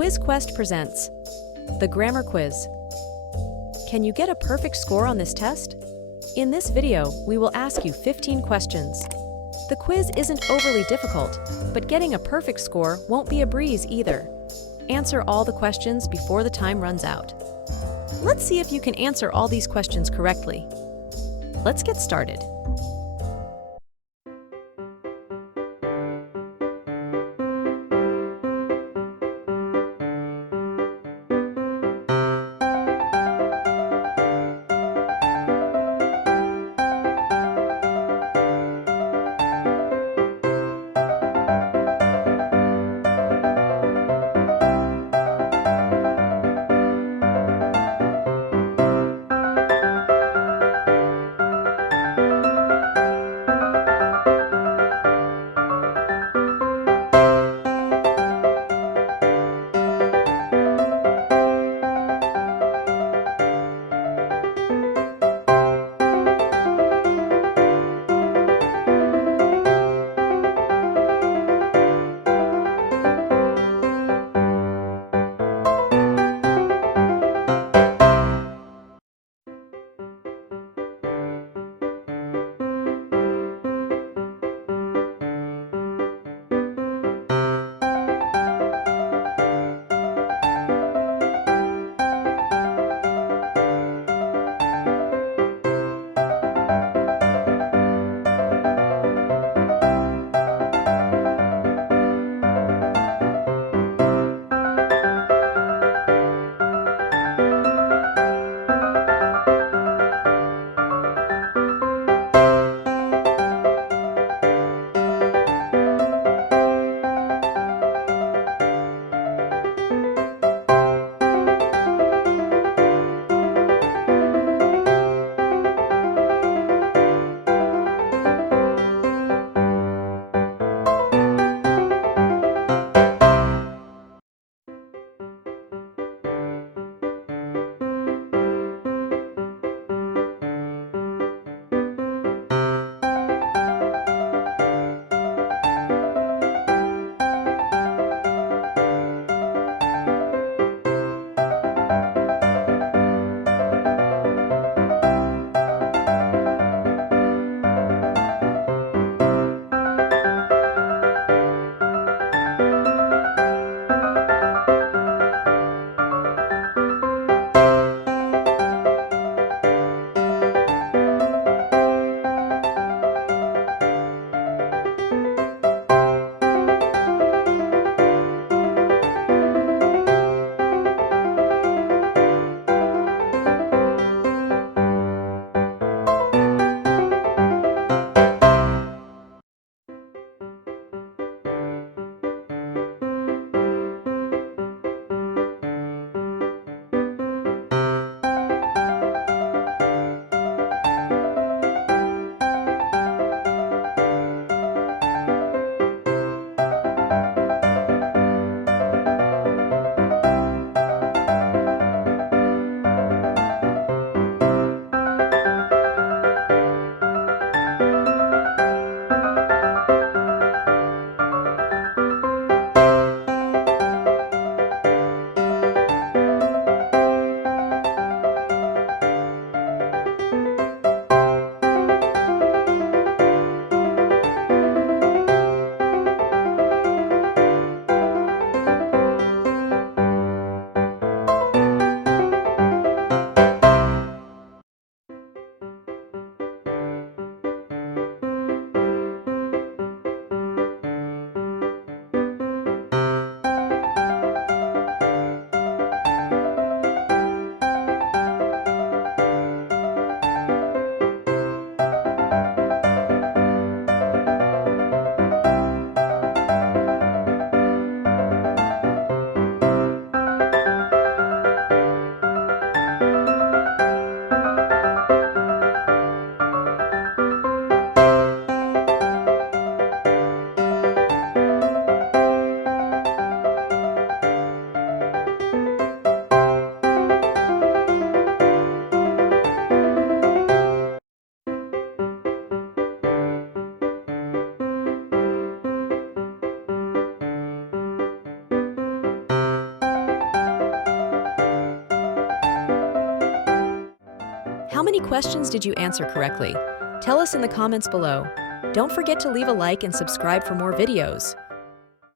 Quiz Quest presents the Grammar Quiz. Can you get a perfect score on this test? In this video, we will ask you 15 questions. The quiz isn't overly difficult, but getting a perfect score won't be a breeze either. Answer all the questions before the time runs out. Let's see if you can answer all these questions correctly. Let's get started. How many questions did you answer correctly? Tell us in the comments below. Don't forget to leave a like and subscribe for more videos.